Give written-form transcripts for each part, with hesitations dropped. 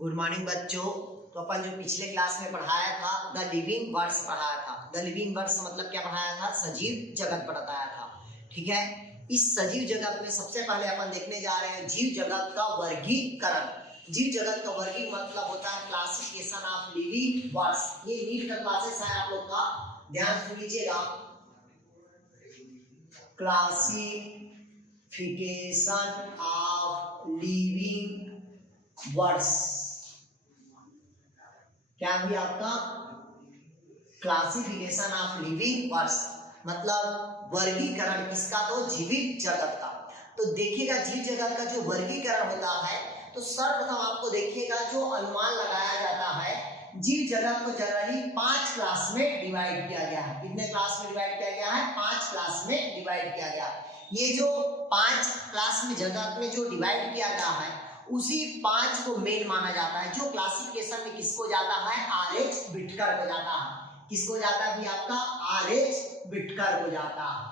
Good morning बच्चों। तो अपन जो पिछले क्लास में पढ़ाया था द लिविंग वर्ड्स पढ़ाया था। द लिविंग वर्ड्स मतलब क्या पढ़ाया था? सजीव जगत बताया था। ठीक है, इस सजीव जगत में सबसे पहले अपन देखने जा रहे हैं जीव जगत का वर्गीकरण। जीव जगत का वर्गीकरण मतलब होता है क्लासिफिकेशन ऑफ लिविंग वर्ड्स। ये नीट का क्लासेस है आप लोग का, ध्यान से लीजिएगा। क्लासिफिकेशन ऑफ लिविंग वर्ड्स क्या भी आपका क्लासिफिकेशन ऑफ लिविंग वर्ड्स मतलब वर्गीकरण किसका? तो जीवित जगत का। तो देखिएगा जीव जगत का जो वर्गीकरण होता है तो सर्वप्रथम आपको देखिएगा जो अनुमान लगाया जाता है, जीव जगत को जनरली 5 क्लास में डिवाइड किया गया है। कितने क्लास में डिवाइड किया गया है? 5 क्लास में डिवाइड किया गया। ये जो 5 क्लास में जगत में जो डिवाइड किया गया है उसी 5 को मेन माना जाता है। जो क्लासिफिकेशन में किसको जाता है? आर.एच. बिटकर को जाता है। किसको जाता है? आपका आर.एच. बिटकर को जाता है।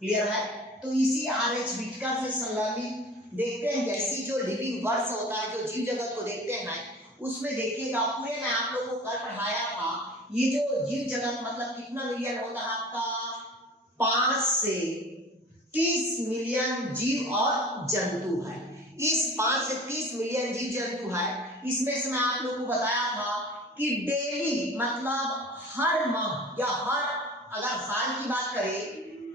क्लियर है? तो इसी आर.एच. बिटकर से संलग्नित देखते हैं जैसी जो लिविंग वर्ड्स होता है, जो जीव जगत को देखते हैं उसमें देखिएगा पूरे में आप लोगों को कल पढ़ाया था। ये जो जीव जगत मतलब कितना मिलियन होता है आपका? 5 से 30 मिलियन जीव और जंतु है। इस 5 से 30 मिलियन जीव जंतु है। इसमें से मैं आप लोगों को बताया था कि डेली मतलब हर माह या हर अगर साल की बात करें,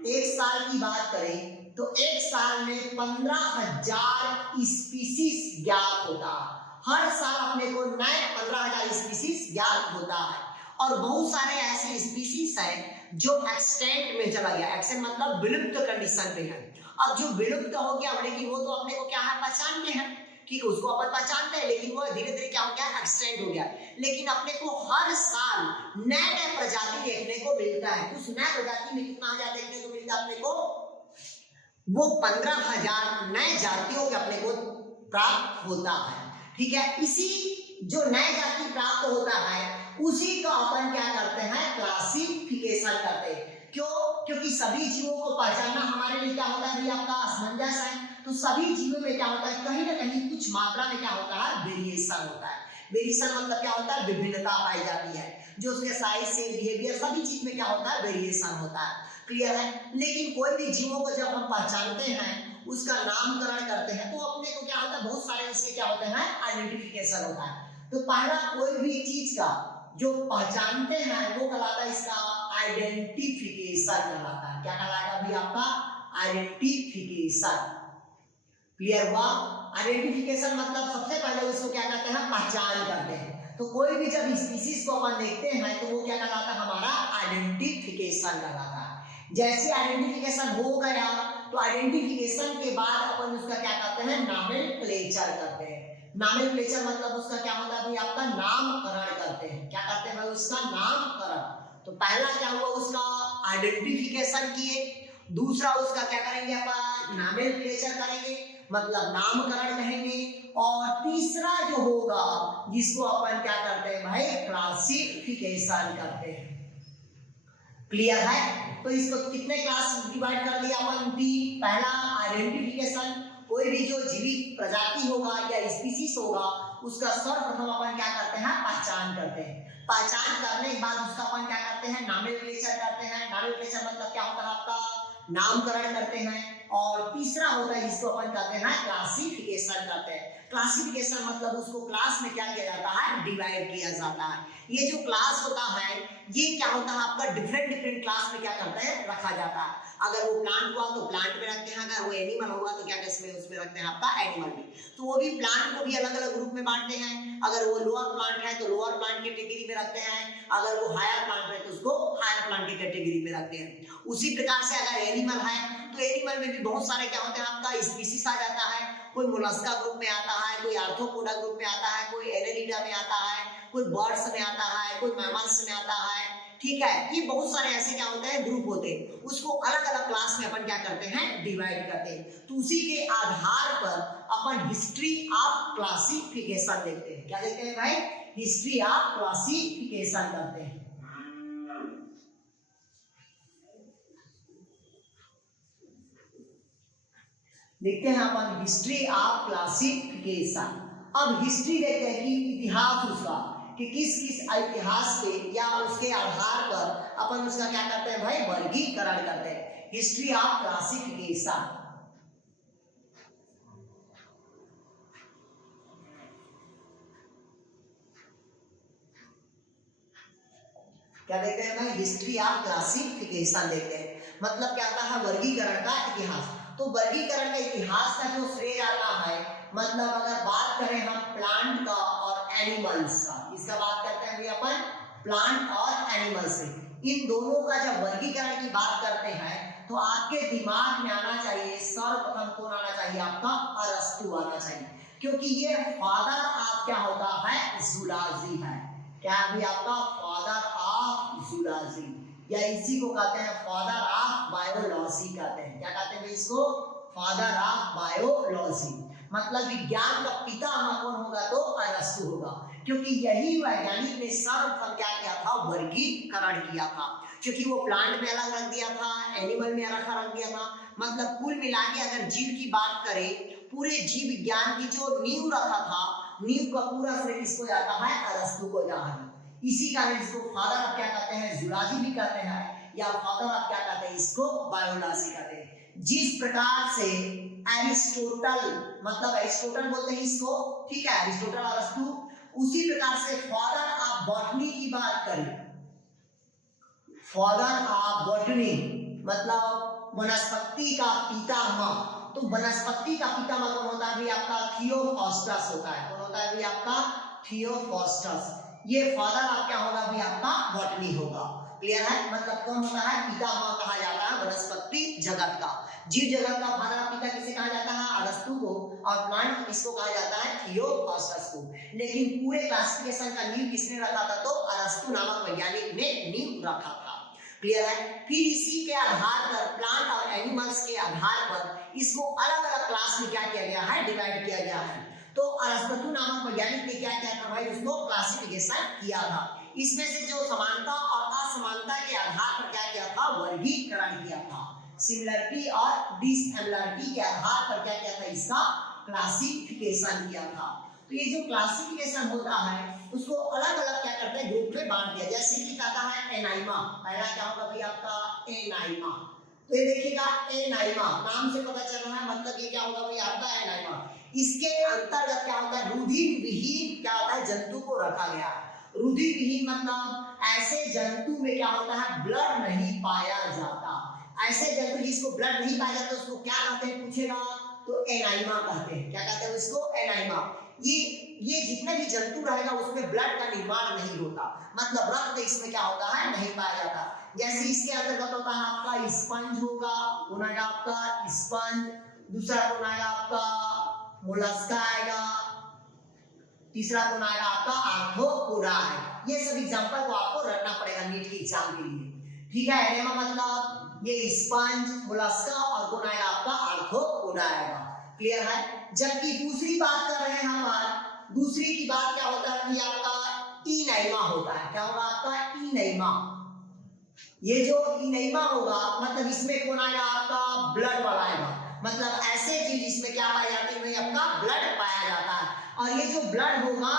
एक साल की बात करें तो एक साल में 15,000 स्पीसीज ज्ञात होता है। हर साल अपने को नए 15,000 स्पीसीज ज्ञात होता है और बहुत सारे ऐसे स्पीसीज हैं जो एक्सटेंट में चला गया। एक्सटेंट मतलब विलुप्त कंडीशन पे है। अब जो विलुप्त हो गया लेकिन वो तो अपने को क्या है? पहचानते हैं, ठीक है, उसको अपन पहचानते हैं, लेकिन वो धीरे धीरे क्या हो गया? एक्सटेंट हो गया। लेकिन अपने को हर साल नए नए प्रजाति देखने को मिलता है। उस नए प्रजाति में कितना हजार देखने को मिलता है अपने को? वो 15,000 नए जातियों के अपने को प्राप्त होता है। ठीक है, इसी जो नए जाति प्राप्त होता है उसी का अपन क्या करते हैं? क्लासिफिकेशन करते हैं। क्यों? क्योंकि सभी जीवों को पहचानना हमारे लिए क्या होता है भाई? आपका असमंजस है। तो सभी जीवों में क्या होता है? कहीं ना कहीं कुछ मात्रा में क्या होता है? वेरिएशन होता है। वेरिएशन मतलब क्या होता है? विभिन्नता पाई जाती है। जो उसके साइज से बिहेवियर सभी चीज में क्या होता है? वेरिएशन होता है। क्लियर है? लेकिन कोई भी जीवों को जब हम पहचानते हैं, उसका नामकरण करते हैं तो अपने को क्या होता है? बहुत सारे इसके क्या होते हैं? आइडेंटिफिकेशन होता है। तो पहला कोई भी चीज का जो पहचानते हैं वो कहलाता है इसका आइडेंटिफिकेशन कहलाता है। क्या कहलाएगा भी आपका? आइडेंटिफिकेशन। क्लियर हुआ? आइडेंटिफिकेशन मतलब सबसे पहले उसको क्या कहते हैं? पहचान करते हैं। तो कोई भी जब स्पीसीज को अपन देखते हैं तो वो क्या कहलाता है? हमारा आइडेंटिफिकेशन कहलाता है। जैसे आइडेंटिफिकेशन हो गया तो आइडेंटिफिकेशन के बाद अपन उसका क्या करते हैं? नॉमेनक्लेचर करते हैं। नॉमेनक्लेचर मतलब उसका क्या होता है भाई? आपका नामकरण करते हैं। क्या करते हैं भाई? उसका नामकरण। तो पहला क्या हुआ? उसका आइडेंटिफिकेशन किए। दूसरा उसका क्या करेंगे? अपन नॉमेनक्लेचर करेंगे मतलब नामकरण कहेंगे। और तीसरा जो होगा जिसको अपन क्या करते हैं भाई? क्लासिफिकेशन करते हैं। क्लियर है? तो इसको कितने क्लास डिवाइड कर दिया अपन? पहला आइडेंटिफिकेशन, कोई भी जो जीवित प्रजाति होगा या स्पीसीज होगा उसका सर्वप्रथम अपन क्या करते हैं? पहचान करते हैं। पहचान करने के बाद उसका अपन क्या करते हैं? नॉमेनक्लेचर करते हैं। नॉमेनक्लेचर मतलब क्या होता है? आपका नामकरण करते हैं। और तीसरा होता है जिसको अपन कहते हैं क्लासिफिकेशन करते हैं। क्लासिफिकेशन मतलब उसको क्लास में क्या किया जाता है? डिवाइड किया जाता है। ये जो क्लास होता है ये क्या होता है? आपका डिफरेंट डिफरेंट क्लास में क्या करते हैं? रखा जाता है। अगर वो प्लांट हुआ तो प्लांट में रखते हैं, अगर वो एनिमल होगा तो क्या उसमें रखते हैं? आपका एनिमल में। तो वो भी प्लांट को भी अलग अलग ग्रुप में बांटते हैं। अगर वो लोअर प्लांट है तो लोअर प्लांट कैटेगरी में रखते हैं, अगर वो हायर प्लांट है तो उसको हायर प्लांट की कैटेगरी में रखते हैं। उसी प्रकार से अगर एनिमल है तो एनिमल में भी बहुत सारे क्या होते हैं? आपका स्पीसीज आ जाता है। कोई मोलस्का ग्रुप में आता है, कोई आर्थ्रोपोडा ग्रुप में आता है, कोई एनेलिडा में आता है, कोई बर्ड्स में आता है, कोई मैमल्स में आता है। ठीक है, ये बहुत सारे ऐसे क्या होते हैं? ग्रुप होते हैं। उसको अलग अलग क्लास में अपन क्या करते हैं? डिवाइड करते हैं। तो उसी के आधार पर अपन हिस्ट्री ऑफ क्लासिफिकेशन देखते हैं। क्या देखते हैं भाई? हिस्ट्री ऑफ क्लासिफिकेशन करते हैं। देखते हैं अपन हिस्ट्री ऑफ क्लासिफिकेशन। अब हिस्ट्री देखते हैं कि इतिहास उसका, कि किस किस इतिहास पे या उसके आधार पर अपन उसका क्या करते हैं भाई, वर्गीकरण करते हैं। History of classification. क्या देखते हैं भाई, हिस्ट्री ऑफ क्लासिफिकेशन देखते हैं। मतलब क्या आता है, वर्गीकरण का इतिहास। तो वर्गीकरण का इतिहास का जो श्रेय आता है, मतलब अगर बात करें हम प्लांट का और एनिमल्स का, इसका बात करते हैं अपन प्लांट और एनिमल्स से, इन दोनों का जब वर्गीकरण की बात करते हैं तो आपके दिमाग में आना चाहिए सर्वप्रथम कौन आना चाहिए, आपका अरस्तु आना चाहिए, क्योंकि ये फादर ऑफ क्या होता है, जूलॉजी है। क्या अभी आपका फादर ऑफ जूलॉजी, या इसी को कहते हैं फादर ऑफ बायोलॉजी कहते हैं। क्या कहते हैं इसको, फादर ऑफ बायोलॉजी। मतलब विज्ञान का पिता कौन होगा, तो अरस्तु होगा, क्योंकि यही वैज्ञानिक ने सर्वप्रथम क्या किया था, वर्गीकरण किया था। क्योंकि वो प्लांट में अलग रख दिया था, एनिमल में अलग रख दिया था। मतलब कुल मिला के अगर जीव की बात करें, पूरे जीव विज्ञान की जो नींव रखा था, नींव का पूरा श्रेय किसको जाता है, अरस्तु को जाता है। इसी कारण इसको फादर ऑफ क्या कहते हैं, जूलॉजी भी कहते हैं, या फादर ऑफ क्या कहते हैं, इसको बायोलॉजी कहते हैं। जिस प्रकार से एरिस्टोटल, मतलब एरिस्टोटल बोलते हैं इसको, ठीक है, एरिस्टोटल अरस्तु, उसी प्रकार से फादर ऑफ बॉटनी की बात करें, फादर ऑफ बॉटनी मतलब वनस्पति का पितामह। तो वनस्पति का पितामह कौन होता है भी, आपका थियोफॉस्टस होता है। कौन होता है भी, आपका थियोफॉस्टस। ये फादर ऑफ क्या होगा भी, आपका बॉटनी होगा। क्लियर है, मतलब कौन होता है, पितामह कहा जाता है वनस्पति जगत का। जीव जगत का फादर ऑफ पिता किसे कहा जाता है, अरस्तु को, और प्लांट किसको कहा जाता है, थियोफॉस्टस को। लेकिन पूरे क्लासिफिकेशन का नींव किसने रखा था, तो अरस्तु नामक वैज्ञानिक ने नींव रखा था। क्लियर है। फिर इसी के आधार पर प्लांट और एनिमल्स के आधार पर इसको अलग अलग क्लास में क्या किया गया है, डिवाइड किया गया है। तो अरस्तु नामक वैज्ञानिक ने क्या किया था भाई, उसको क्लासिफिकेशन किया था। इसमें से जो समानता और असमानता के आधार पर क्या किया था, वर्गीकरण किया था। सिमिलरिटी और डिससिमिलरिटी के आधार पर क्या किया था, इसका क्लासिफिकेशन किया था। तो ये जो क्लासिफिकेशन होता है उसको अलग अलग क्या करते हैं, ग्रुप में बांट दिया। जैसे कि कहता है एनाइमा, पहला क्या होगा भाई आपका, एनाइमा। तो ये देखिएगा एनाइमा नाम से पता चल रहा है, मतलब ये क्या होगा भाई आपका एनाइमा। इसके अंतर्गत क्या होता है, रुधिर विहीन क्या होता है, जंतु को रखा गया। रुधिर विहीन मतलब ऐसे जंतु में क्या होता है, ब्लड नहीं पाया जाता। ऐसे जंतु जिसको ब्लड नहीं पाया जाता उसको क्या कहते हैं पूछेगा, तो एनाइमा कहते हैं। क्या कहते हैं उसको, एनाइमा। ये जितने भी जंतु रहेगा उसमें ब्लड का निर्माण नहीं होता, मतलब रक्त इसमें क्या होता है, नहीं पाया जाता। जैसे इसके अंतर्गत होता है आपका स्पंज होगा, कौन आएगा आपका स्पंज, दूसरा कौन आएगा आपका मोलस्का आएगा, तीसरा कौन आएगा आपका आर्थ्रोपोडा है। ये सब एग्जांपल को आपको रखना पड़ेगा नीट के एग्जाम के लिए, ठीक है। एनाइमा मतलब ये स्पंज, मोलस्का और कौन आएगा आपका आर्थ्रोपोडा आएगा। क्लियर है। जबकि दूसरी बात कर रहे हैं हम, दूसरी की बात क्या होता है कि आपका इनैमा होता है। क्या होगा आपका, इनैमा। ये जो इनैमा होगा मतलब इसमें कौन आएगा आपका, ब्लड वाला आएगा। मतलब ऐसे चीज इसमें क्या पाया जाता है, आपका ब्लड पाया जाता है। और ये जो ब्लड होगा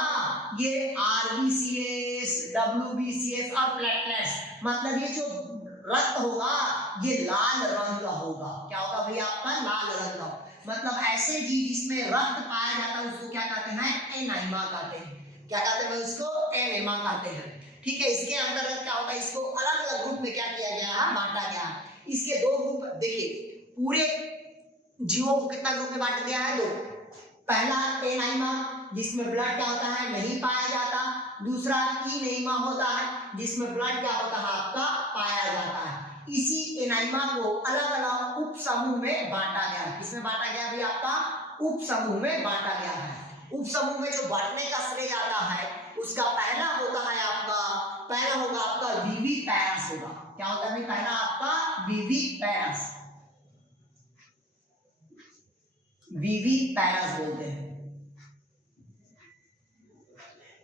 ये आरबीसीएस, डब्ल्यूबीसीएस और प्लेटलेट्स, मतलब ये जो रक्त होगा ये लाल रंग का होगा। क्या होगा भाई आपका, लाल रंग का। मतलब ऐसे जीव जिसमें रक्त पाया जाता है उसको क्या कहते हैं, एनाइमा कहते हैं। क्या कहते हैं उसको, एनाइमा कहते हैं। ठीक है। इसके अंतर्गत क्या होता है, इसको अलग अलग ग्रुप में क्या किया गया है, बांटा गया है। इसके दो ग्रुप देखिए, पूरे जीवों को कितना ग्रुप में बांट दिया है, दो। पहला एनाइमा जिसमें ब्लड क्या होता है, नहीं पाया जाता। दूसरा इनैमा होता है जिसमें ब्लड क्या होता है, आपका पाया जाता है। इसी एनाइमा को अलग अलग उप समूह में बांटा गया है। किसमें बांटा गया भी आपका, उप समूह में बांटा गया है। उप समूह में जो बांटने का श्रेय आता है उसका पहला होता है आपका, पहला होगा आपका विविपैरस होगा। क्या होता है, पहला आपका विविपैरस, विविपैरस बोलते हैं।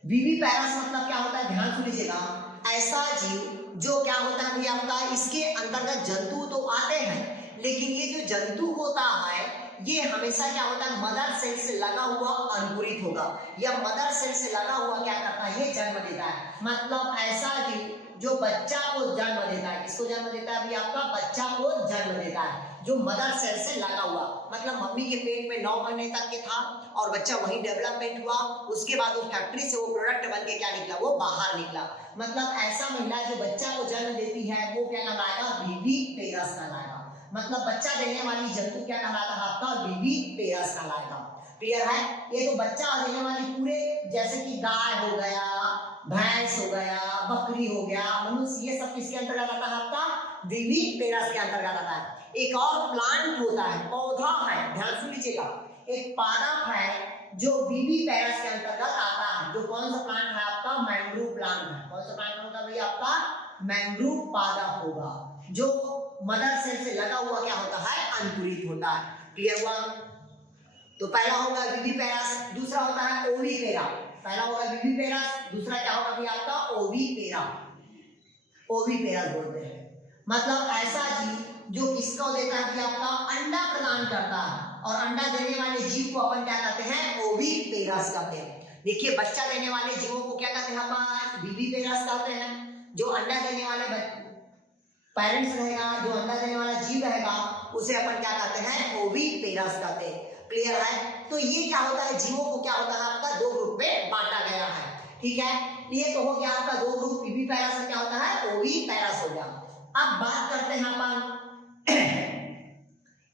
विविपैरस मतलब क्या होता है, ध्यान से लीजिएगा। ऐसा जीव जो क्या होता है भाई आपका, इसके अंतर्गत जंतु तो आते हैं लेकिन ये जो जंतु होता है ये हमेशा क्या होता है, मदर सेल से लगा हुआ अंकुरित होगा, या मदर सेल से लगा हुआ ये जन्म देता है। मतलब ऐसा जीव जो बच्चा को जन्म देता है, किसको जन्म देता है? अभी आपका बच्चा को जन्म देता है, जो मदर सेल से लगा हुआ, मतलब मम्मी के पेट में 9 महीने तक के था और बच्चा वहीं डेवलपमेंट हुआ, उसके बाद वो फैक्ट्री से वो प्रोडक्ट बन के क्या निकला? वो बाहर निकला। मतलब ऐसा महिला जो बच्चा को जन्म देती है वो क्या कहलाएगा? विविपेरस कहलाएगा। मतलब बच्चा देने वाली जंतु क्या कहलाता है आपका? विविपेरस कहलाएगा। क्लियर है? ये तो बच्चा देने वाली पूरे, जैसे कि गाय हो गया, भैंस हो गया, बकरी हो गया, मनुष्य, ये सब किसके अंतर्गत आता है आपका? विविपेरस के अंतर्गत आता है। एक और प्लांट होता है, पौधा है, ध्यान सुन लीजिएगा, एक पादप है जो विविपेरस के अंतर्गत आता है। जो कौन सा प्लांट है आपका? मैंग्रोव प्लांट है। कौन सा प्लांट होगा भैया आपका? मैंग्रोव पादप होगा, जो मदर सेल से लगा हुआ क्या होता है? अंकुरित होता है। क्लियर हुआ? तो पहला होगा विविपेरस, दूसरा होता है ओविपेरा। पहला होगा विविपेरस, दूसरा क्या होगा भी आपका? ओविपेरा। ओविपेरस बोलते हैं। मतलब ऐसा जीव जो किसको देता है कि आपका? अंडा प्रदान करता है, और अंडा देने वाले जीव को अपन क्या कहते हैं? ओविपेरस कहते हैं। देखिए, बच्चा देने वाले जीवों को क्या कहते हैं अपन? विविपेरस कहते हैं। जो अंडा देने वाले पेरेंट्स रहेगा, जो अंडा देने वाला जीव रहेगा, उसे अपन क्या कहते हैं? ओविपेरस कहते हैं। क्लियर है? तो ये क्या होता है? जीवों को क्या होता है आपका? 2 ग्रुप में बांटा गया है। ठीक है, ये तो हो गया आपका 2 ग्रुप। विविपेरस में क्या होता है? ओविपेरस हो गया। अब बात करते हैं अपन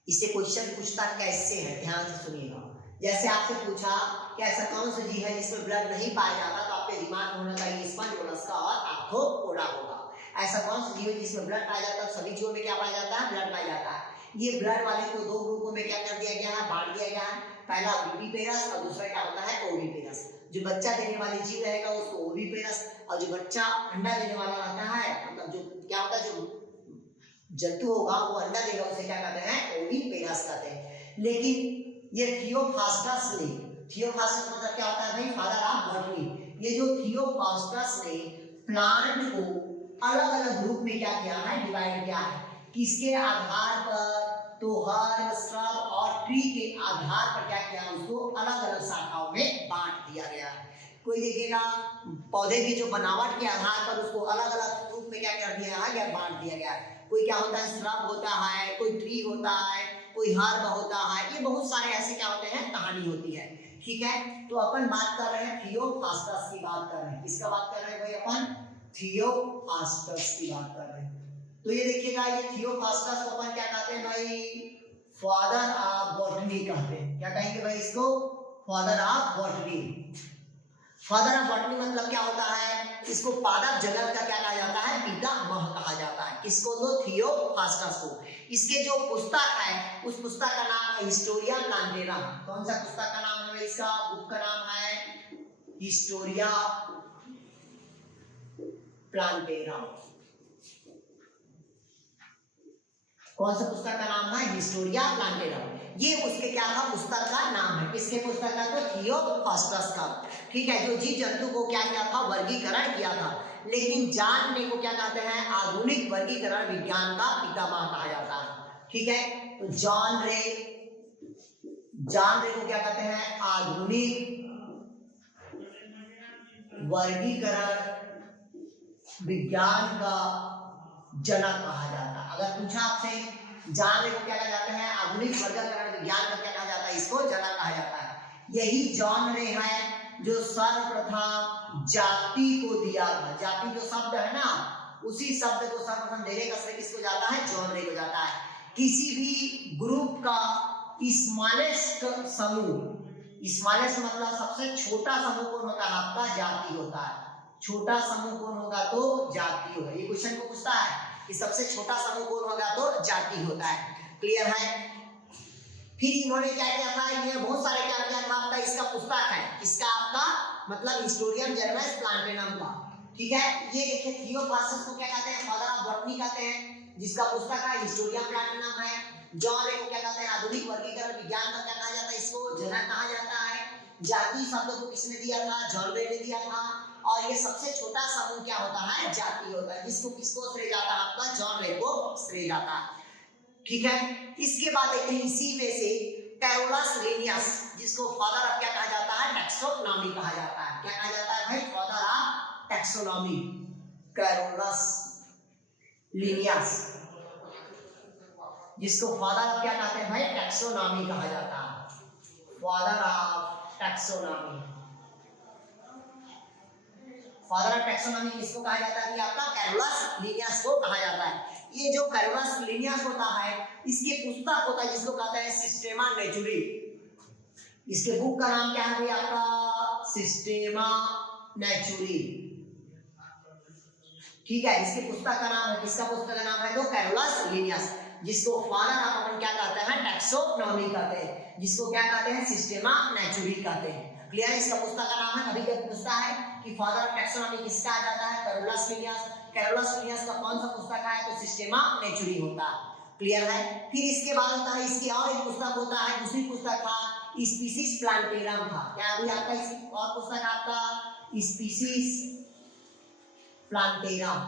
इससे क्वेश्चन पूछता कैसे है, ध्यान से सुनिएगा। जैसे आपसे पूछा कि ऐसा कौन सा जीव है जिसमें ब्लड नहीं पाया जाता, तो आपके दिमाग में होना चाहिए स्पंज, मोलस्का और आर्थ्रोपोडा होगा। ऐसा कौन सा जीव है जिसमें ब्लड पाया जाता है? सभी जीवों में क्या पाया जाता है? ब्लड पाया जाता है। ये ब्लड वाले को 2 ग्रुपों में क्या कर दिया गया है? बांट दिया गया है। पहला विविपेरस और दूसरा क्या होता है? ओविपेरस। जो बच्चा देने वाले जीव रहेगा उसको ओविपेरस, और जो बच्चा अंडा देने वाला रहता है, मतलब जो क्या होता है, जो जंतु होगा वो अंडा देगा, उसे क्या कहते हैं? ओविपेरस कहते हैं। लेकिन ये थियोफास्टस ने, थियोफास्टस मतलब क्या होता है भाई? Father of botany. ये जो थियोफास्टस ने प्लांट को अलग अलग ग्रुप में क्या किया है? डिवाइड किया है। किसके आधार पर? तो हर श्रब और ट्री के आधार पर क्या किया? उसको अलग अलग शाखाओं में बांट दिया गया है। कोई देखिएगा पौधे की जो बनावट के आधार पर उसको अलग अलग ग्रुप में क्या कर दिया है? या बांट दिया गया है। कोई क्या होता है? श्रब होता है, कोई ट्री होता है, कोई हर्ब होता है। ये बहुत सारे ऐसे क्या होते हैं? कहानी होती है। ठीक है, तो अपन बात कर रहे हैं थियोफास्टस की बात कर रहे हैं। किसका बात कर रहे हैं भाई? अपन थियोफास्टस की बात कर रहे हैं। तो ये देखिएगा, ये थियोफास्टस को अपन क्या कहते हैं भाई? फादर ऑफ बॉटनी कहते हैं। क्या कहेंगे भाई इसको? Father of botany. Father of botany मतलब क्या होता है? इसको पादप जगत का क्या कहा जाता है? पितामह कहा जाता है। किसको? तो थियोफास्टस को। इसके जो पुस्तक है, उस पुस्तक का नाम है हिस्टोरिया प्लांटेरम। कौन सा पुस्तक का नाम है इसका? बुक का नाम है हिस्टोरिया प्लांटेरम। कौन सा पुस्तक का नाम है? Historia plantarum. ये उसके क्या था? पुस्तक का नाम है। किसके पुस्तक का? तो थियोफास्टस का। ठीक है, जो जीव जंतु को क्या किया था? वर्गीकरण किया था। लेकिन जॉन रे को क्या कहते हैं? आधुनिक वर्गीकरण विज्ञान का पितामह कहा जाता है। ठीक है, तो जॉन रे को क्या कहते हैं? आधुनिक वर्गीकरण विज्ञान का जनक कहा जाता है। अगर पूछा आपसे जॉन रे को क्या कहा जाता है? आधुनिक वर्गीकरण विज्ञान का क्या कहा जाता है? इसको जनक कहा जाता है। यही जॉन रे है जो सर्वप्रथम जाति को दिया था। जाति जो शब्द है ना, उसी शब्द को सर्वप्रथम देने का श्रेय किसको जाता है? जॉन रे को जाता है। किसी भी ग्रुप का स्मॉलेस्ट समूह, स्मॉलेस्ट मतलब सबसे छोटा समूह कौन होता है? आपका जाति होता है। छोटा समूह कौन होगा? तो जाति होगा। ये क्वेश्चन को पूछता है कि सबसे छोटा समूह कौन होगा? तो जाति होता है। क्लियर है? फिर इन्होंने क्या किया था? इन्होंने बहुत सारे क्या किया था? आपका इसका पुस्तक है, इसका आपका मतलब हिस्टोरियम जर्नस प्लांटेनम का। ठीक है, ये देखिए थियोफास्टस को क्या कहते हैं? फादर ऑफ बॉटनी कहते हैं, जिसका पुस्तक है हिस्टोरियम प्लांटेनम है। जॉन रे को क्या कहते हैं? आधुनिक वर्गीकरण विज्ञान का क्या कहा जाता है? इसको जनक कहा जाता है। जाति शब्द को किसने दिया था? जॉन रे ने दिया था। और ये सबसे छोटा समूह क्या होता है? जाति होता है। जिसको किसको श्रेय जाता है? आपका जॉन रे को श्रेय जाता है। ठीक है, इसके बाद देखते हैं इसी में से कैरोलस लिनियस, जिसको फादर ऑफ क्या कहा जाता है? टैक्सोनॉमी कहा जाता है। क्या कहा जाता है भाई? फादर टैक्सोनॉमी कैरोलस लिनियस, जिसको फादर ऑफ क्या कहते हैं भाई, टैक्सोनॉमी कहा जाता है, father of taxonomy. Father of taxonomy किसको कहा जाता है कि आपका कैरोलस लिनियस को कहा जाता है। ये जो कैरोलस लिनियस होता है इसके पुस्तक होता है जिसको कहते हैं सिस्टेमा नेचुरी। इसके बुक का नाम क्या है भाई आपका, सिस्टेमा नेचुरी, ठीक है। इसके पुस्तक का नाम है, किसका पुस्तक का नाम है, तो कैरोलस लिनियस, जिसको फादर ऑफ अपन क्या कहते हैं, टैक्सोनॉमी कहते हैं, जिसको क्या कहते हैं, सिस्टेमा नेचुरी कहते हैं। क्लियर है, इसका पुस्तक का नाम है। अभी जब पूछता है कि फादर ऑफ टैक्सोनॉमी किसका आ जाता है, कैरोलस लिनियस। कैरोलस लिनियस का कौन सा पुस्तक है, तो सिस्टेमा नेचुरी होता है। क्लियर है। फिर इसके बाद होता है, इसकी और एक पुस्तक होता है, दूसरी पुस्तक था स्पीसीज प्लांटेरम था। क्या अभी आपका इसकी और पुस्तक आपका स्पीसीज प्लांटेरम,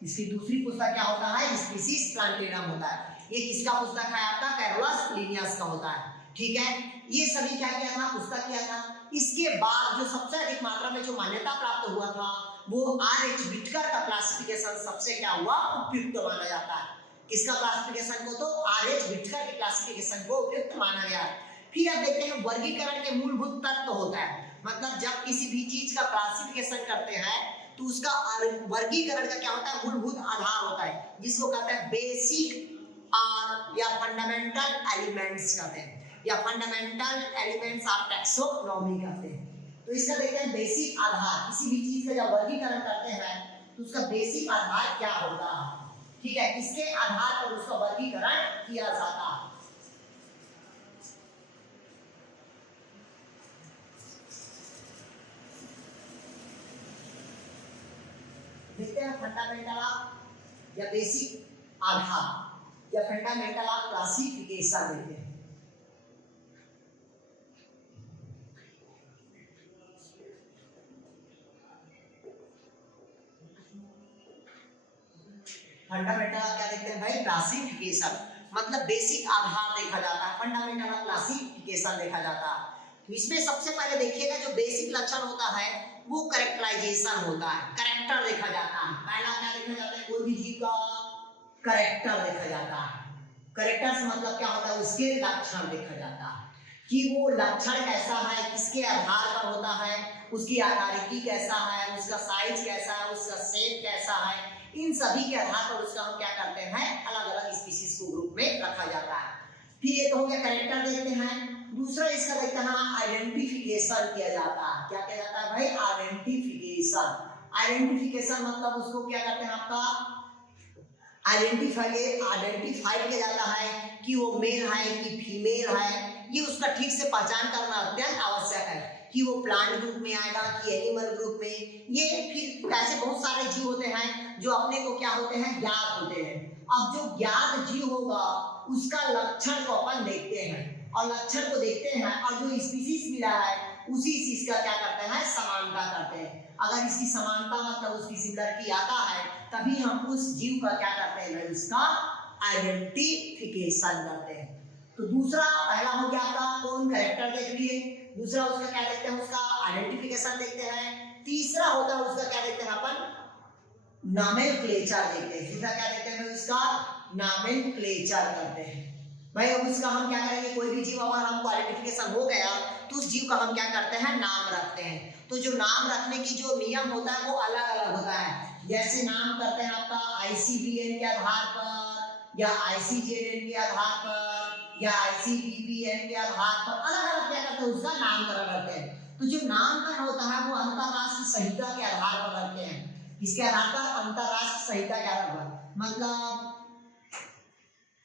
इसकी दूसरी पुस्तक क्या होता है, स्पीसीज प्लांटेरम होता है। ये किसका पुस्तक है आपका, कैरोलस लिनियस का होता है, ठीक है। ये सभी क्या किया था, पुस्तक किया था। इसके बाद जो सबसे अधिक मात्रा में जो मान्यता प्राप्त हुआ था वो आर.एच. विटकर का क्लासिफिकेशन सबसे क्या हुआ, उपयुक्त माना जाता है। किसका क्लासिफिकेशन को, तो आर.एच. विटकर के क्लासिफिकेशन को उपयुक्त माना गया। फिर अब देखते हैं वर्गीकरण के मूलभूत तत्व होता है, मतलब जब किसी भी चीज का क्लासिफिकेशन करते हैं तो उसका वर्गीकरण का क्या होता है, मूलभूत आधार होता है, जिसको कहते हैं बेसिक आर या फंडामेंटल एलिमेंट्स कहते हैं, या फंडामेंटल एलिमेंट्स ऑफ टैक्सोनॉमी कहते हैं। तो इसका देखते हैं बेसिक आधार, किसी भी चीज का जब वर्गीकरण करते हैं तो उसका बेसिक आधार क्या होता है, ठीक है, किसके आधार पर उसका वर्गीकरण किया जाता है। देखते हैं फंडामेंटल ऑफ या बेसिक आधार या फंडामेंटल ऑफ क्लासिफिकेशन देखते हैं। फंडामेंटल क्या देखते हैं भाई, क्लासिफिकेशन, मतलब बेसिक आधार देखा जाता है, फंडामेंटल ऑफ क्लासिफिकेशन देखा जाता है। तो इसमें सबसे पहले देखिएगा जो बेसिक लक्षण होता है वो कैरेक्टराइजेशन होता है, कैरेक्टर देखा जाता है। पहला क्या देखा जाता है, कोई भी जीव का कैरेक्टर देखा जाता है। कैरेक्टर से मतलब क्या होता है, उसके लक्षण देखा जाता है कि वो लक्षण कैसा है, किसके आधार पर होता है, उसकी आकारिकी कैसा है, उसका साइज कैसा है, उसका शेप कैसा है, इन सभी के आधार पर उसका हम क्या करते हैं, अलग अलग स्पीशीज को ग्रुप में रखा जाता है। फिर ये तो हो गया कैरेक्टर देखते हैं। दूसरा इसका देखते हैं आइडेंटिफिकेशन किया जाता है। क्या किया जाता है भाई, आइडेंटिफिकेशन। आइडेंटिफिकेशन मतलब उसको क्या करते हैं, आपका आइडेंटिफाई किया जाता है कि वो मेल है कि फीमेल है, ये उसका ठीक से पहचान करना अत्यंत आवश्यक है कि वो प्लांट ग्रुप में आएगा कि एनिमल ग्रुप में। ये फिर ऐसे बहुत सारे जीव होते हैं जो अपने को क्या होते हैं, ज्ञात होते हैं। अब जो ज्ञात जीव होगा उसका लक्षण को अपन देखते हैं, और लक्षण को देखते हैं और जो स्पीशीज मिला है उसी चीज का क्या करते हैं, समानता करते हैं। अगर इसकी समानता मतलब उसकी सिमिलरिटी आता है तभी हम उस जीव का क्या करते हैं, उसका आइडेंटिफिकेशन करते हैं। तो दूसरा, पहला हो गया आपका कौन, कैरेक्टर देख लिए। दूसरा उसका क्या देखते हैं, उसका आइडेंटिफिकेशन देखते हैं। तीसरा होता है उसका क्या देखते हैं अपन, नॉमेनक्लेचर देखते हैं। तीसरा क्या देखते हैं, उसका नॉमेनक्लेचर करते हैं। भाई अब इसका हम क्या करेंगे, कोई भी जीव अगर हमको आइडेंटिफिकेशन हो गया तो उस जीव का हम क्या करते हैं, नाम रखते हैं। तो जो नाम रखने की जो नियम होता है वो अलग अलग होता है। जैसे नाम करते हैं आपका ICBN के आधार पर, या ICJN के आधार पर, या ICBBN के आधार पर, अलग अलग क्या करते हैं, उसका नामकरण करते हैं। तो जो नामकरण होता है वो अंतरराष्ट्रीय संहिता के आधार पर रखते हैं। इसके आधार पर अंतरराष्ट्रीय संहिता के आधार पर, मतलब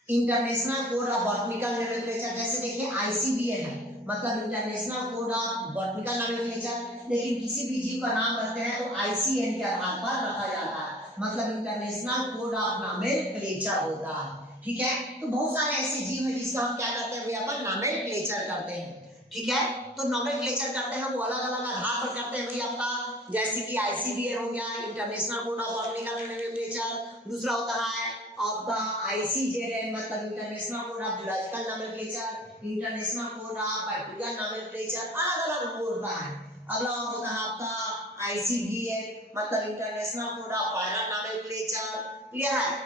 international code of botanical nomenclature. जैसे देखिए ICBN है, मतलब international code of botanical nomenclature, लेकिन किसी भी जीव का नाम रखते हैं तो ICN के आधार पर रखा जाता है, मतलब इंटरनेशनल कोड ऑफ नोमेनक्लेचर होता है, ठीक है। तो बहुत सारे ऐसे जीव हैं जिसका हम क्या करते हैं, अपन नोमेनक्लेचर करते हैं, ठीक है। तो नोमेनक्लेचर करते हैं वो अलग अलग आधार पर करते हैं भाई आपका, जैसे कि ICBN हो गया, international code of botanical nomenclature. दूसरा होता है आपका ICJN, मतलब international code of zoological nomenclature, international code of biological nomenclature, अलग अलग होता है। अगला होता है आपका ICVN मतलब international code of viral nomenclature. Clear है?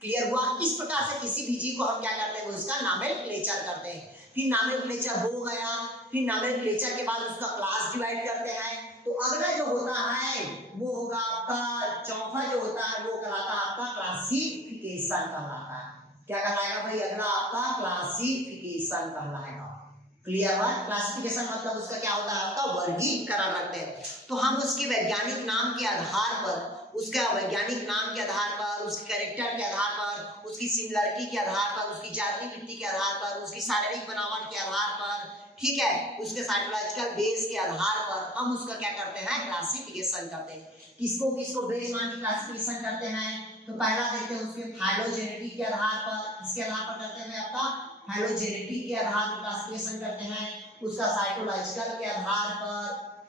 क्लियर हुआ? इस प्रकार से किसी भी जीव को हम क्या करते हैं, उसका नॉमेनक्लेचर करते हैं। फिर नॉमेनक्लेचर हो गया, फिर नॉमेनक्लेचर के बाद उसका क्लास डिवाइड करते हैं। तो अगला जो होता है वो होगा आपका चौथा जो होता है वो कहलाता है आपका क्लासिफिकेशन कहलाता है। क्या कहलाएगा भाई? अगला आपका क्लासिफिकेशन कहलाएगा। क्लियर हुआ? क्लासिफिकेशन मतलब उसका क्या होता है, आपका वर्गीकरण रखते हैं। तो हम उसके वैज्ञानिक नाम के आधार पर, उसका वैज्ञानिक नाम के आधार पर, उसके कैरेक्टर के आधार पर, उसकी सिमिलरिटी के आधार पर, उसकी जाति मिट्टी के आधार पर, उसकी शारीरिक बनावट के आधार पर, ठीक है, उसके साइकोलॉजिकल बेस के आधार पर हम उसका क्या करते हैं, क्लासिफिकेशन करते हैं। किसको किसको बेस मान के क्लासिफिकेशन करते हैं? तो पहला देखते हैं उसके फाइलोजेनेटिक के आधार पर, इसके आधार पर करते हैं आपका फाइलोजेनेटिक के आधार पर क्लासिफिकेशन करते हैं, उसका साइकोलॉजिकल के आधार पर,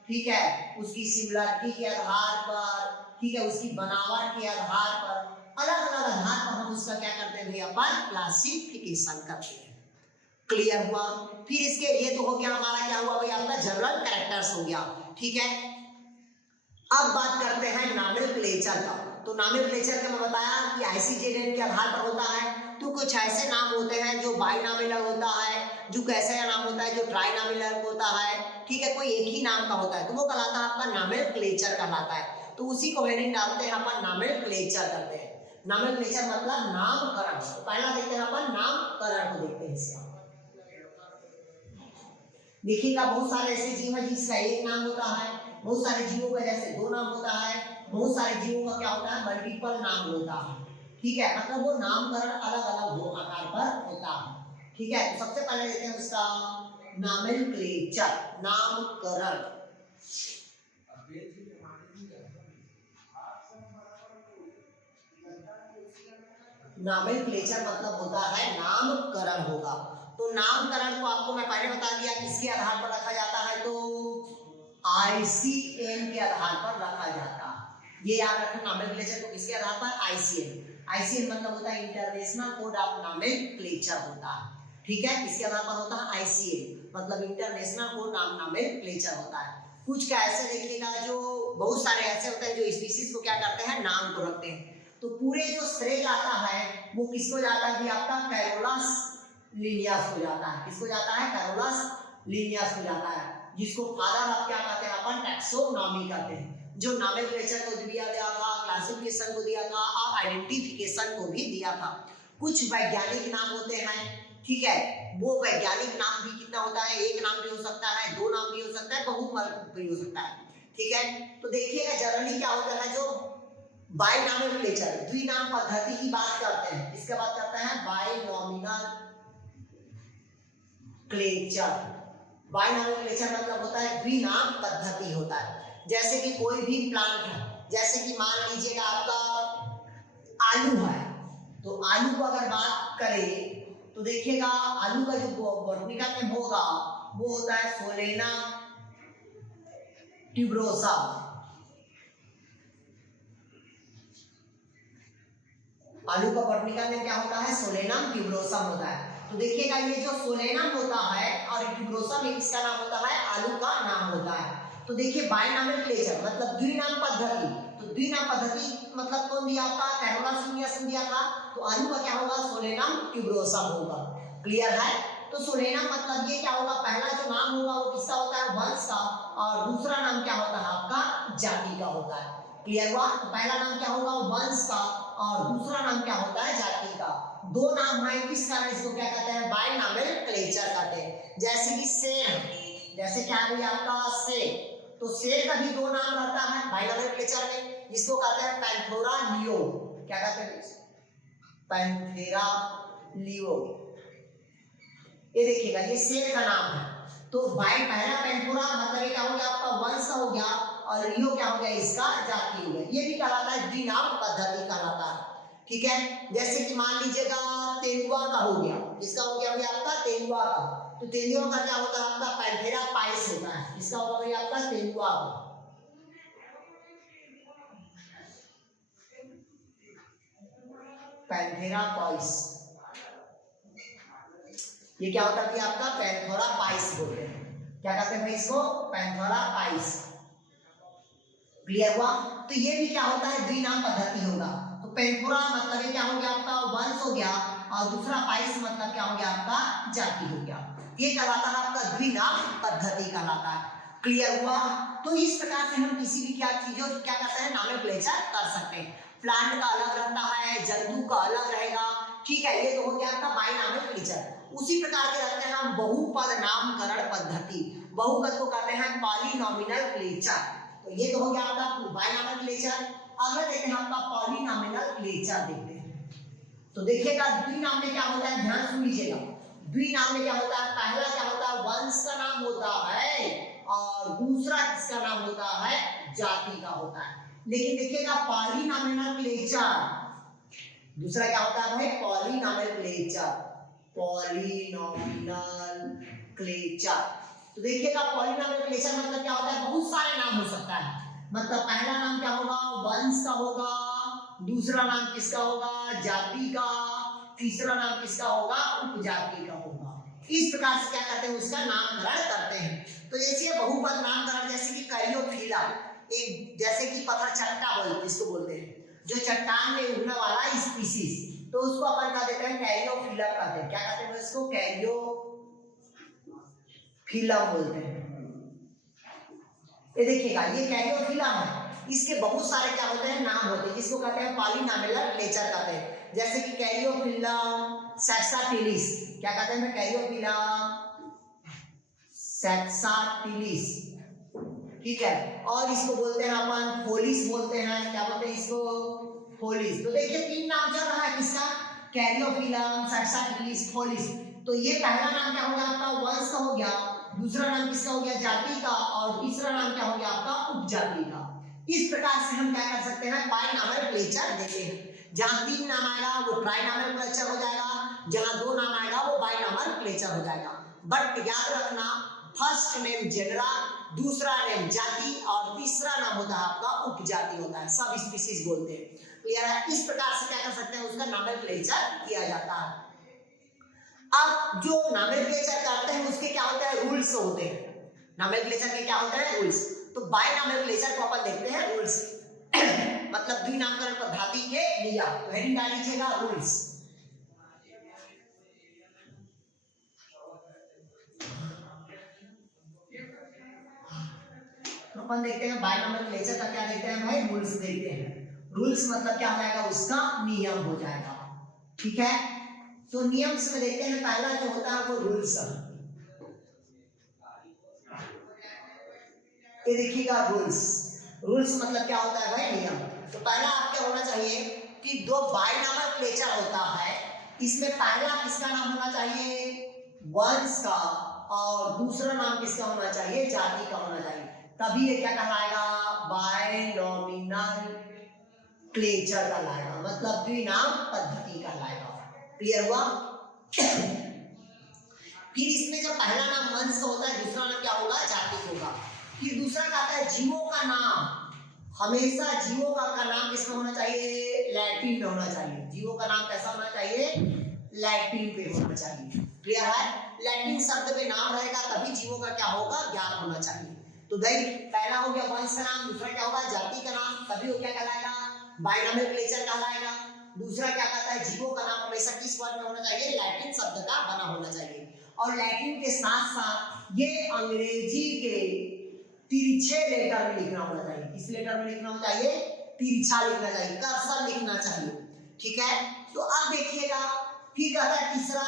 ठीक है, उसकी सिमिलरिटी के आधार पर, ठीक है, उसकी बनावट के आधार पर, अलग अलग आधार पर हम उसका क्या करते हैं भैया, अपन क्लासिफिकेशन करते हैं। क्लियर हुआ? फिर इसके ये तो हो गया हमारा क्या हुआ भाई, आपका जनरल कैरेक्टर्स हो गया। ठीक है, अब बात करते हैं नॉमेनक्लेचर का। तो नॉमेनक्लेचर का मैं बताया कि ICVN के आधार पर होता है। तो कुछ ऐसे नाम होते हैं जो बाइनॉमिनल होता है, जो कैसे नाम होता है जो ट्राइनॉमिनल होता है, ठीक है, कोई एक ही नाम का होता है, तो वो कहलाता है आपका नॉमेनक्लेचर कहलाता है। तो उसी को हेडिंग डालते हैं अपन नॉमेनक्लेचर करते हैं। नॉमेनक्लेचर मतलब नामकरण। पहला देखते हैं अपन नामकरण को देखते हैं इसका। देखिएगा बहुत सारे ऐसे जीव हैं जिसका एक नाम होता है, बहुत सारे जीवों का जैसे दो नाम होता है, बहुत सारे जीवों का क्या होता है, मल्टीपल नाम होता है। ठीक है, मतलब वो नामकरण अलग अलग हो आकार पर होता है। ठीक है, तो सबसे पहले देखते हैं उसका नॉमेनक्लेचर, नामकरण। नॉमेनक्लेचर मतलब होता है नामकरण होगा। तो नामकरण को आपको मैं पहले बता दिया किसके आधार पर रखा जाता है, तो ICN के आधार पर रखा जाता है। ये याद रखना, नॉमेनक्लेचर को किसके आधार पर, ICN मतलब होता है इंटरनेशनल कोड ऑफ नॉमेनक्लेचर होता है। ठीक है, किसके आधार पर होता है, ICN मतलब इंटरनेशनल कोड ऑफ नॉमेनक्लेचर होता है। कुछ का ऐसे देखिएगा जो बहुत सारे ऐसे होते हैं जो स्पीशीज को क्या करते हैं, नाम को रखते हैं। तो पूरे जो श्रेय जाता है वो किसको जाता है कि आपका कैरोलस लिनियस को जाता है। किसको जाता है, कैरोलस लिनियस को जाता है, जिसको फादर आप क्या कहते हैं, अपन टैक्सोनॉमी कहते हैं, जो नॉमेनक्लेचर को दिया गया था, क्लासिफिकेशन को दिया था और आइडेंटिफिकेशन को भी दिया था। कुछ वैज्ञानिक नाम होते हैं, ठीक है, वो वैज्ञानिक नाम भी कितना होता है, एक नाम भी हो सकता है, दो नाम भी हो सकता है, बहुवचन भी हो सकता है। ठीक है, तो देखिएगा जनरली क्या होता है, जो बाइनॉमिनल द्विनाम पद्धति की बात करते हैं, इसके बात करते हैं बाइनॉमिनल क्लेचर। बाइनॉमिनल क्लेचर मतलब होता है द्विनाम पद्धति होता है। जैसे कि कोई भी प्लांट है, जैसे कि मान लीजिएगा आपका आलू है, तो आलू को अगर बात करें तो देखिएगा आलू का जो बोटनिकल नेम होगा वो होता है सोलेनम ट्यूबरोसम। आलू का बोटनिकल नेम क्या होता है, सोलेनम ट्यूबरोसम होता है। तो देखिएगा ये जो सोलेनम होता है और ट्यूबरोसम एक इसका नाम होता है, आलू का नाम होता है। तो देखिए बाइनॉमिनल मतलब द्विनाम पद्धति, तो द्विनाम पद्धति मतलब कौन दिया आपका, कैरोलस लिनियस दिया था, तो आलू का क्या होगा, सोलेनम ट्यूबरोसम होगा। क्लियर है? तो सोलेनम मतलब ये क्या होगा, पहला जो नाम होगा वो किसका होता है, वंश का, और दूसरा नाम क्या होता है आपका, जाति का होता है। क्लियर हुआ? तो पहला नाम क्या होगा, वंश का, और दूसरा नाम क्या होता है, जाति का। दो नाम है, किस कारण इसको क्या कहते हैं, बाइनॉमिनल कहते हैं। जैसे कि शेर, जैसे क्या है आपका शेर, तो शेर का भी दो नाम रहता है बाइनॉमिनल में, जिसको कहते हैं पैंथेरा लियो। क्या कहते हैं, पैंथेरा लियो। ये देखिएगा ये शेर का नाम है। तो बाई पहला पैंथेरा मतलब क्या हो गया आपका, वंश का हो गया, और लियो क्या हो गया, इसका जाति हो गया। ये भी कहलाता है द्विनाम पद्धति कहलाता है। ठीक है, जैसे कि मान लीजिएगा तेंदुआ का हो गया, इसका हो गया भैया आपका तेंदुआ का, तो तेंदुआ का क्या होता है आपका, पैंथेरा पाइस होता है। इसका होगा भैया आपका तेंदुआ का, पैंथेरा पाइस। ये क्या होता है आपका, पैंथेरा पाइस बोलते हैं। क्या कहते हैं भाई इसको? पैंथोरा पाइस। क्लियर हुआ? तो ये भी क्या होता है? द्विनाम पद्धति होगा। तो पैंथोरा मतलब ये क्या हो गया आपका? वंश हो गया, और दूसरा पाइस मतलब क्या हो गया आपका? जाति हो गया। ये कहलाता है आपका द्विनाम पद्धति कहलाता है। क्लियर हुआ? तो इस प्रकार से हम किसी भी क्या चीजों क्या कहते हैं? नॉमेनक्लेचर कर सकते हैं। प्लांट का अलग रहता है, जंतु का अलग रहेगा, ठीक है, ये तो हो गया आपका बायनॉमिनक्लेचर। उसी प्रकार के रहते हैं हम बहुपद नामकरण पद्धति। बहुपद को कहते हैं पॉलीनॉमिनल क्लेचर। तो ये तो हो गया आपका बायनॉमिनक्लेचर। अगला देखते हैं आपका पॉलीनॉमिनल देखते हैं। तो देखिएगा द्विनाम में क्या होता है, ध्यान सुन लीजिएगा। द्विनाम में क्या होता है? पहला क्या होता है? वंश का नाम होता है, और दूसरा किसका नाम होता है? जाति का होता है। लेकिन देखिएगा पॉलीनॉमिनल दूसरा क्या होता है भाई? पॉलीनॉमिनल तो देखिएगा पॉलीनॉमिनल मतलब क्या होता है? बहुत सारे नाम हो सकता है। मतलब पहला नाम क्या होगा? वंश का होगा, दूसरा नाम किसका होगा? जाति का, तीसरा नाम किसका होगा? उपजाति का होगा। इस प्रकार से क्या करते हैं? उसका नामकरण करते हैं। तो जैसे बहुपद नामकरण, जैसे कि कैरियोफिला, एक जैसे कि पत्थर चट्टा बोलते हैं, जो चट्टान में उगने वाला स्पीसीज, तो उसको अपन क्या देते हैं? कैरियोफिला कहते हैं। क्या कहते हैं इसको? कैरियोफिला बोलते हैं। ये देखिएगा, ये कैरियोफिला है, इसके बहुत सारे क्या होते हैं? नाम होते हैं, जिसको कहते हैं पॉलीनॉमिनल क्लेचर कहते हैं। जैसे कि कैरियोफिलम सैक्साटिलिस, क्या कहते हैं? कैरियोफिलम सैक्साटिलिस, ठीक है। और इसको बोलते हैं अपन फोलिस बोलते हैं। क्या बोलते हैं इसको? फोलिस। तो देखिए तीन नाम चल रहा है किसका? कैरियोफिलम, सैक्साटिलिस, फोलिस। तो ये पहला नाम क्या हो गया आपका? वंश का हो गया, दूसरा नाम किसका हो गया? जाति का, और तीसरा नाम क्या हो गया आपका? उपजाति का। इस प्रकार से हम क्या कर सकते हैं? बायनॉमिनल देते हैं। जहां तीन नाम आएगा वो ट्राइनॉमिनल हो जाएगा, जहां दो नाम आएगा वो बायनॉमिनल हो जाएगा। बट याद रखना, फर्स्ट नेम जेनरा, दूसरा नेम जाति, और तीसरा नाम होता है आपका उपजाति होता है। सब स्पीसीज बोलते हैं। क्लियर है? इस प्रकार से क्या कर सकते हैं? उसका नॉमेनक्लेचर किया जाता है। अब जो नॉमेनक्लेचर करते हैं उसके क्या होते हैं? रूल्स होते हैं। नॉमेनक्लेचर के क्या होते हैं? रूल्स। तो बाय नॉमेनक्लेचर को अपन देखते हैं रूल्स मतलब द्विनामकरण पद्धति के नियम। तो हेडिंग डाल लीजिएगा रूल्स। अपन देखते हैं बायनॉमिनल का क्या देखते हैं भाई? रूल्स देखते हैं। रूल्स मतलब क्या हो जाएगा? उसका नियम हो जाएगा, ठीक है। तो नियम में देखते हैं, पहला जो होता है वो रूल्स। ये देखिएगा रूल्स। रूल्स मतलब क्या होता है भाई? नियम। तो पहला आपके होना चाहिए कि दो बायनॉमिनल होता है, इसमें पहला किसका नाम होना चाहिए? वंश का, और दूसरा नाम किसका होना चाहिए? जाति का होना चाहिए। तभी ये क्या कहलाएगा? बायनॉमिनल क्लेचर कहलाएगा, मतलब द्विनाम पद्धति कहलाएगा। क्लियर हुआ? फिर इसमें जब पहला नाम वंश का होता है, दूसरा नाम क्या होगा? जाति होगा। फिर दूसरा कहता है जीवों का नाम, हमेशा जीवों का नाम किसमें होना चाहिए? लैटिन में होना चाहिए। जीवों का नाम कैसा होना चाहिए? लैटिन पे होना चाहिए। क्लियर है? लैटिन शब्द पे नाम रहेगा तभी जीवों का क्या होगा? ज्ञान होना चाहिए। तो भाई पहला हो गया वंश का नाम, दूसरा क्या होगा? जाति का नाम, तभी वो क्या कहलाएगा? बायनॉमिनल कहलाएगा। दूसरा क्या कहता है? जीवों का नाम हमेशा किस वर्ड में होना चाहिए? लैटिन शब्द का बना होना चाहिए। और लैटिन के साथ साथ ये अंग्रेजी के तिरछे लेटर में लिखना होना चाहिए। किस लेटर में लिखना होना चाहिए? तिरछा लिखना चाहिए, कर्सर लिखना चाहिए, ठीक है। तो अब देखिएगा, फिर कहता है तीसरा,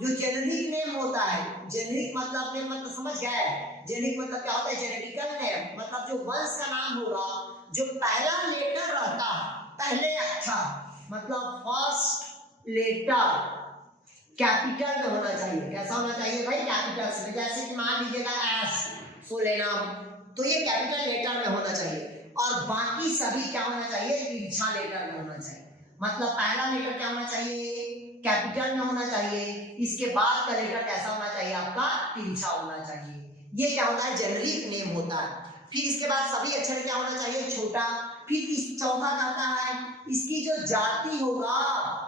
जो जेनेरिक नेम होता है, जेनेरिक मतलब नेम मतलब समझ गए? जेनेरिक मतलब क्या होता है? जेनेटिकल नेम मतलब जो वंश का नाम होगा, जो पहला लेटर रहता है, पहले अक्षर मतलब फर्स्ट लेटर कैपिटल में होना चाहिए। कैसा होना चाहिए भाई? कैपिटल से। जैसे कि मान लीजिएगा एस सोलेनम, तो ये कैपिटल लेटर में होना चाहिए, और बाकी सभी क्या होना चाहिए? तिरछा लेटर में होना चाहिए। मतलब पहला लेटर क्या होना चाहिए? कैपिटल में होना चाहिए, इसके बाद का लेटर कैसा होना चाहिए? आपका तिरछा होना चाहिए। ये क्या होता है? जेनेरिक नेम होता है। फिर इसके बाद सभी अक्षर क्या होना चाहिए? छोटा। फिर इस चौथा कहता है इसकी जो जाति होगा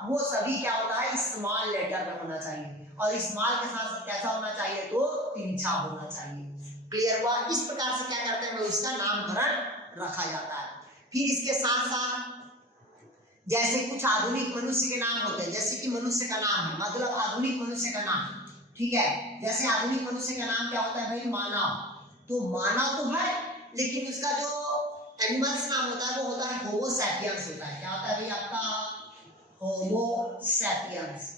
वो सभी क्या होता है? स्मॉल लेटर में होना चाहिए, और स्मॉल के साथ कैसा होना चाहिए? तो तिरछा होना चाहिए। क्लियर हुआ? इस प्रकार से क्या करते हैं, उसका नामकरण रखा जाता है। फिर इसके साथ साथ जैसे कुछ आधुनिक मनुष्य के नाम होते हैं, जैसे कि मनुष्य का नाम है, मतलब आधुनिक मनुष्य का नाम, ठीक है। जैसे आधुनिक मनुष्य का नाम क्या होता है भाई, मानव। तो मानव तो है, लेकिन उसका जो एनिमल्स नाम होता है वो होता है होमो सैपियंस होता है। क्या होता है भाई आपका, होमो सैपियंस।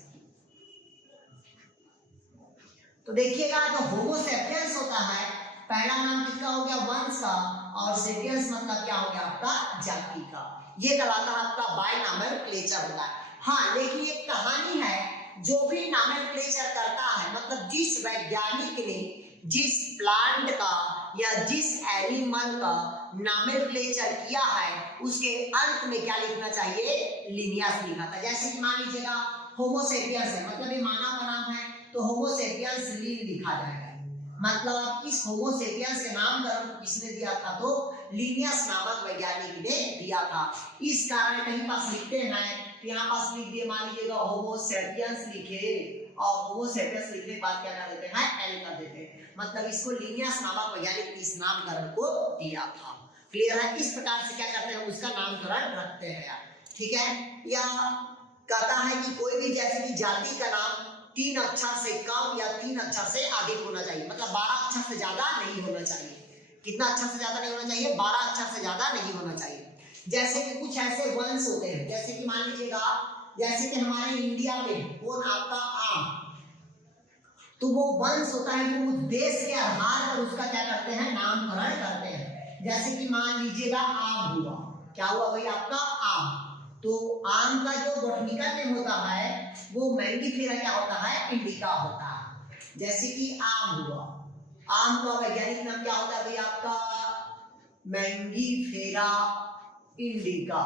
तो देखिएगा जो होमो सैपियंस होता है, पहला नाम किसका हो गया, वंश का, और सेपियंस मतलब क्या हो गया आपका, जाति का। ये कहलाता है आपका बायनॉमिनक्लेचर होता है। हाँ, लेकिन एक कहानी है, जो भी नॉमेनक्लेचर करता है, मतलब जिस वैज्ञानिक ने जिस प्लांट का या जिस एनिमल का नॉमेनक्लेचर किया है, उसके अंत में क्या लिखना चाहिए, लिनियस लिखा था। जैसे कि मान लीजिएगा होमो सेपियंस है, मतलब ये मानव का नाम है, तो होमो सेपियंस लिन लिखा जाएगा। मतलब इस होमो सेपियंस के नामकरण किसने दिया था, तो लिनियस नामक वैज्ञानिक ने दिया था। इस कारण कहीं पास लिखते हैं, तो यहाँ पास लिख दिए, मान लीजिएगा होमो सेपियंस लिखे, और होमो सेपियंस लिखने के बाद क्या कर देते हैं, एल कर देते हैं, मतलब इसको लिनियस नामक वैज्ञानिक ने इस नामकरण को दिया था। क्लियर है? इस प्रकार से क्या करते हैं, उसका नामकरण रखते हैं, ठीक है। या कहता है कि कोई भी जैसे कि जाति का नाम 3 अक्षर से कम या 3 अक्षर से अधिक होना चाहिए, मतलब 12 अक्षर से ज्यादा नहीं होना चाहिए। कितना अक्षर से ज्यादा नहीं होना चाहिए, 12 अक्षर से ज्यादा नहीं होना चाहिए। जैसे कि कुछ ऐसे वंश होते हैं, जैसे कि मान लीजिएगा, जैसे कि हमारे इंडिया में वो आपका आम, तो वो वंश होता है, वो देश के आधार पर उसका क्या करते हैं, नामकरण करते हैं। जैसे कि मान लीजिएगा आम हुआ, क्या हुआ भाई आपका, आम। तो आम का जो बॉटनिकल नेम होता है वो मैंगीफेरा क्या होता है, इंडिका होता है। जैसे कि आम हुआ, आम का वैज्ञानिक नाम क्या होता है भाई आपका, मैंगीफेरा इंडिका।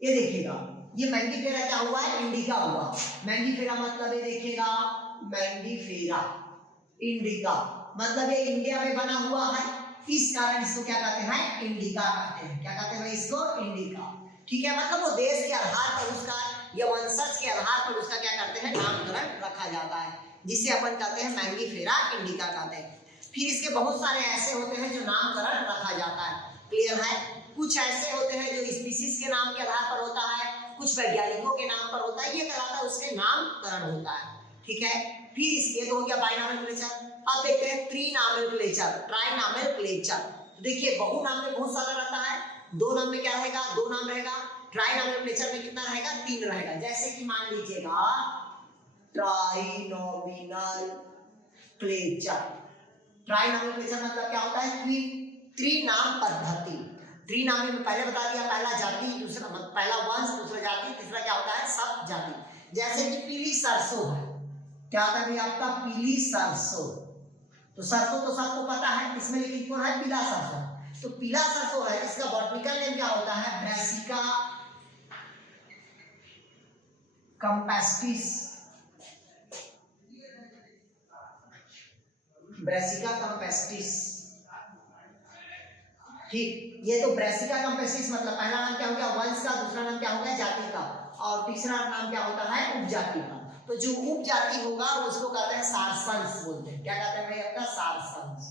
ये देखिएगा, ये मैंगीफेरा क्या हुआ है, इंडिका हुआ। मैंगीफेरा मतलब ये देखिएगा, मैंगीफेरा इंडिका, मतलब ये इंडिया में बना हुआ है, इस कारण इसको क्या कहते हैं, इंडिका कहते हैं। क्या कहते हैं भाई इसको, इंडिका, ठीक है। मतलब वो देश के आधार पर उसका या वंशज के आधार पर उसका क्या करते हैं, नामकरण रखा जाता है, जिसे अपन कहते हैं मैंगीफेरा इंडिका कहते हैं। फिर इसके बहुत सारे ऐसे होते हैं जो नामकरण रखा जाता है। क्लियर है? कुछ ऐसे होते हैं जो स्पीशीज के नाम के आधार पर होता है, कुछ वैज्ञानिकों के नाम पर होता है, ये कहलाता है उसके नामकरण होता है, ठीक है। फिर इसके तो हो गया बायनॉमिनक्लेचर। अब देखते हैं ट्रीनॉमिनक्लेचर, ट्राइनॉमिनक्लेचर। देखिए बहु नाम में बहुत सारा रहता है, दो नाम में क्या रहेगा, दो नाम रहेगा। ट्राइनॉमिनक्लेचर में कितना रहेगा, 3 रहेगा। जैसे कि मान लीजिएगा ट्राइनॉमिनल क्लेचर, ट्राइनॉमिनक्लेचर मतलब क्या होता है, त्रिनाम पद्धति। त्रिनामी में पहले बता दिया, पहला जाति, दूसरा पहला वंश, दूसरा जाति, तीसरा क्या होता है, सब जाति। जैसे कि पीली सरसों है, क्या होता है भाई आपका, पीली सरसों। तो सरसों तो सबको पता है, इसमें लेकिन कौन है, पीला सरसों। तो पीला सरसों है, इसका बॉटनिकल नेम क्या होता है, ब्रासिका कैम्पेस्ट्रिस, ब्रासिका कैम्पेस्ट्रिस, ठीक। ये तो ब्रासिका कैम्पेस्ट्रिस मतलब पहला नाम क्या हो गया, वंश का, दूसरा नाम क्या हो गया, जाति का, और तीसरा नाम क्या होता है, उपजाति का। तो जो उपजाति होगा उसको कहते हैं सारसंस बोलते हैं। क्या कहते हैं भाई आपका, सारसंस।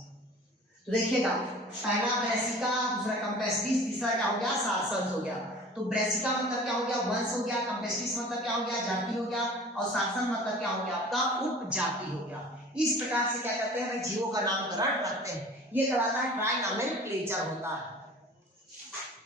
तो देखिएगा, पहला ब्रासिका, दूसरा कैम्पेस्ट्रिस, तीसरा क्या हो गया, सारसंस हो गया। तो ब्रासिका मतलब क्या हो गया, वंश हो गया, कैम्पेस्ट्रिस मतलब क्या हो गया, जाति हो गया, और सारसन मतलब क्या हो गया आपका, उपजाति हो गया। इस प्रकार से क्या करते हैं भाई, जीवों का नामकरण रखते हैं। ये कहलाता है ट्राइनॉमिनक्लेचर होता है।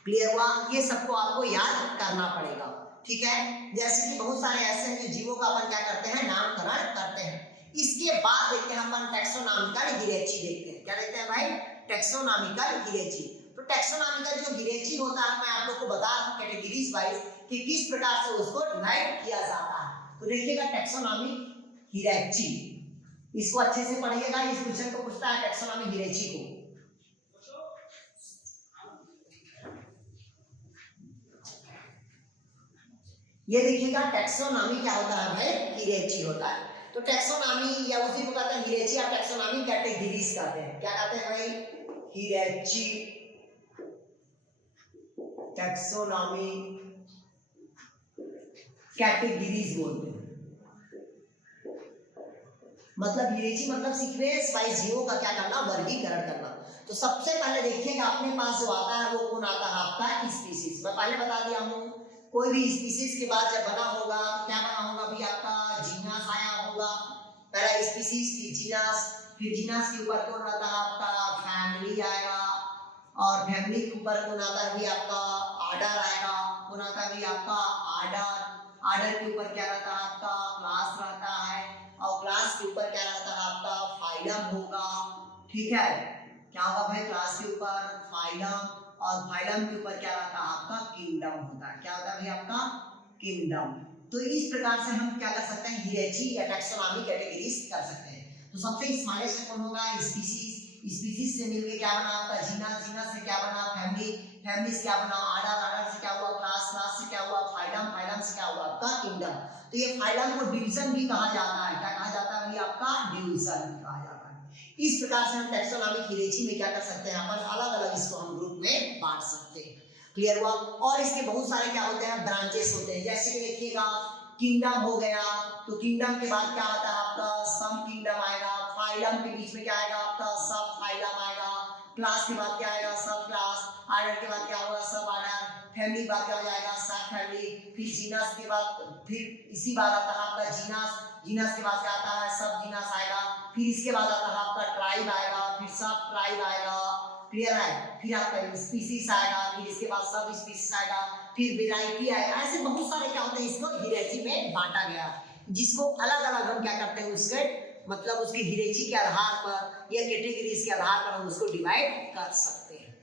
क्लियर हुआ? ये सबको आपको याद करना पड़ेगा, ठीक है। जैसे कि बहुत सारे ऐसे हैं जो जीवों का अपन क्या करते हैं, नामकरण करते हैं। इसके बाद देखते हैं अपन टैक्सोनॉमिकल हियरार्ची देखते हैं। क्या देखते हैं भाई, टैक्सोनॉमिकल हियरार्ची। तो टैक्सोनॉमिकल जो हियरार्ची होता है, मैं आप लोग को बता दूं कैटेगरीज वाइज कि किस प्रकार से उसको डिवाइड किया जाता है। तो देखिएगा टैक्सोनॉमिक हियरार्ची, इसको अच्छे से पढ़िएगा, इस क्वेश्चन को पूछता है टैक्सोनॉमिक हियरार्ची को। ये देखिएगा टैक्सोनॉमी क्या होता है भाई, हियरार्ची होता है। तो टैक्सोनॉमी या उसी को कहते हैं हियरार्ची या टैक्सोनॉमी कैटेगरीज कहते हैं। क्या कहते हैं भाई, हियरार्ची, टैक्सोनॉमी कैटेगरीज बोलते हैं। मतलब यूरेजी मतलब सीक्वेंस वाइज जीवों का क्या करना, वर्गीकरण करना। तो सबसे पहले देखिएगा अपने पास जो आता है वो कौन आता है, आपका स्पीसीज। मैं पहले बता दिया हूँ, कोई भी स्पीसीज के बाद जब बना होगा तो क्या बना होगा भी, आपका जीनस आया होगा। पहला स्पीसीज फिर जीनस, फिर जीनस के ऊपर कौन आता है आपका फैमिली आएगा, और फैमिली के ऊपर कौन आता है भी आपका आर्डर आएगा, कौन आता है भी आपका आर्डर। आर्डर के ऊपर क्या रहता है आपका क्लास रहता है, और क्लास के ऊपर क्या रहता है आपका फाइलम होगा। ठीक है, क्या होगा भाई, क्लास के ऊपर फाइलम, और फाइलम के ऊपर क्या रहता है आपका किंगडम होता है। क्या होता है भाई आपका किंगडम। तो इस प्रकार से हम क्या कर सकते हैं, हियरार्ची या टैक्सोनॉमी कैटेगरीज कर सकते हैं। तो सबसे स्मॉलेस्ट कौन होगा, स्पीसीज। स्पीसीज से मिलके क्या बना आपका जीनस, जीनस से क्या बना फैमिली, फैमिली से क्या बना आर्डर, आर्डर से क्या हुआ क्लास, क्लास से क्या हुआ फाइलम, फाइलम से क्या हुआ आपका किंगडम। तो ये फाइलम को डिवीजन भी कहा जाता है। क्या कहा जाता है भाई आपका डिवीजन कहा जाता है। इस प्रकार से हम टैक्सोनॉमिक हियरार्ची में क्या कर सकते हैं, अपन अलग अलग इसको हम ग्रुप में बांट सकते हैं। क्लियर हुआ। और इसके बहुत सारे क्या होते हैं, ब्रांचेस होते हैं। जैसे कि देखिएगा किंगडम हो गया, तो किंगडम के बाद क्या आता है आपका सब किंगडम आएगा, फाइलम के बीच में क्या आएगा आपका सब फाइलम आएगा, क्लास के बाद क्या आएगा सब क्लास, आर्डर के बाद क्या होगा सब आर्डर, फैमिली के बाद क्या हो जाएगा सब फैमिली, फिर जीनस के बाद फिर इसी बात आता है आपका जीनस, जीनस के बाद क्या आता है सब जीनस आएगा, फिर इसके बाद आता है आपका ट्राइब आएगा, फिर सब ट्राइब आएगा। क्लियर है, फिर आपका स्पीसीज आएगा, फिर इसके बाद सब स्पीसीज आएगा, फिर वेराइटी आएगा। ऐसे बहुत सारे क्या होते हैं, इसको हियरार्ची में बांटा गया, जिसको अलग अलग हम क्या करते हैं उसके मतलब उसकी हियरार्ची के आधार पर या कैटेगरीज के आधार पर हम उसको डिवाइड कर सकते हैं।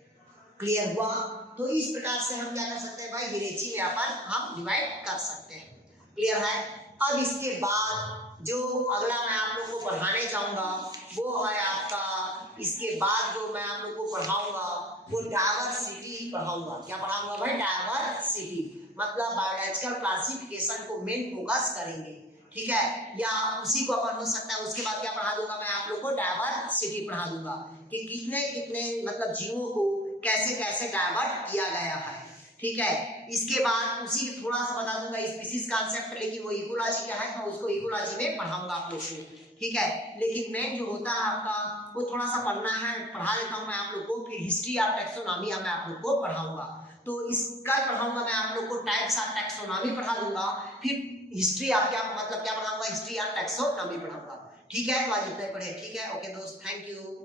क्लियर हुआ। तो इस प्रकार से हम क्या कर सकते हैं भाई, हियरार्ची में अपन हम डिवाइड कर सकते हैं। क्लियर है। अब इसके बाद जो अगला मैं आप लोग को पढ़ाने जाऊंगा वो है आपका, इसके बाद जो मैं आप लोग को पढ़ाऊंगा वो डायवर्सिटी पढ़ाऊंगा। क्या पढ़ाऊंगा भाई, डायवर्सिटी। मतलब बायोलॉजिकल क्लासिफिकेशन को मेन फोकस करेंगे। ठीक है, या उसी को अपन हो सकता है उसके बाद क्या पढ़ा दूंगा मैं आप लोग को, डायवर्सिटी पढ़ा दूंगा कि कितने कितने मतलब जीवों को कैसे कैसे डाइवर्ट किया गया है। ठीक है, इसके बाद उसी थोड़ा सा बता दूंगा स्पीसीज कॉन्सेप्ट, लेकिन वो इकोलॉजी क्या है मैं उसको इकोलॉजी में पढ़ाऊंगा आप लोग को। ठीक है, लेकिन मेन जो होता है आपका वो थोड़ा सा पढ़ना है, पढ़ा देता हूँ मैं आप लोग को। फिर हिस्ट्री ऑफ टैक्सोनॉमी मैं आप लोग को पढ़ाऊंगा। तो इसका पढ़ाऊंगा मैं आप लोग को, टाइप्स ऑफ टैक्सोनॉमी पढ़ा दूंगा, फिर हिस्ट्री ऑफ क्या मतलब क्या पढ़ाऊंगा, हिस्ट्री ऑफ टैक्सोनॉमी पढ़ाऊंगा। ठीक है, तो आज इतना ही पढ़े। ठीक है, ओके दोस्त, थैंक यू।